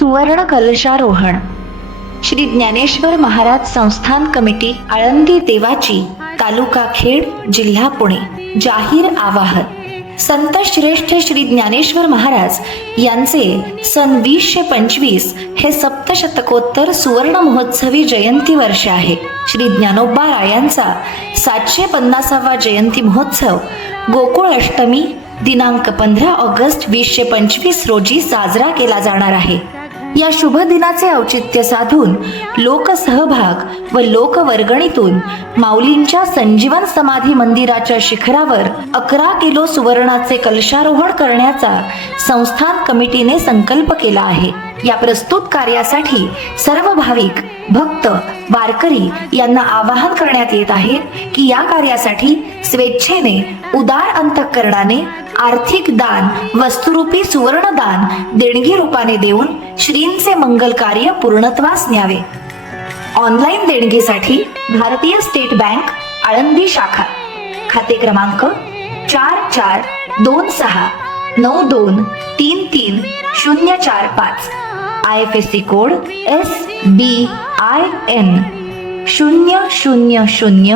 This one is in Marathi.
सुवर्ण कलशारोहण. श्री ज्ञानेश्वर महाराज संस्थान कमिटी आळंदी देवाची तालुका खेड जिल्हा पुणे. जाहीर आवाहन. संत श्रेष्ठ श्री ज्ञानेश्वर महाराज यांचे सन वीसशे पंचवीस हे सप्तशतकोत्तर सुवर्ण महोत्सवी जयंती वर्ष आहे. श्री ज्ञानोबा रायांचा सातशे पन्नासावा जयंती महोत्सव गोकुळ अष्टमी दिनांक पंधरा ऑगस्ट वीसशे पंचवीस रोजी साजरा केला जाणार आहे. या शुभ दिनाचे औचित्य साधून लोकसहभाग व लोकवर्गणीतून माऊलींच्या संजीवन समाधी मंदिराच्या शिखरावर अकरा किलो सुवर्णाचे कलशारोहण करण्याचा संस्थान कमिटीने संकल्प केला आहे. या प्रस्तुत कार्यासाठी सर्व भाविक भक्त वारकरी यांना आवाहन करण्यात येत आहे की या कार्यासाठी स्वेच्छेने उदार अंतःकरणाने आर्थिक दान वस्तुरूपी सुवर्ण दान देणगी रूपाने देऊन श्रींचे मंगल कार्य पूर्णत्वास न्यावे. ऑनलाईन देणगीसाठी भारतीय स्टेट बँक आळंदी शाखा. खाते क्रमांक चार चार दोन सहा नऊ दोन तीन तीन शून्य चार पाच. I F S C code S B I N शून्य शून्य शून्य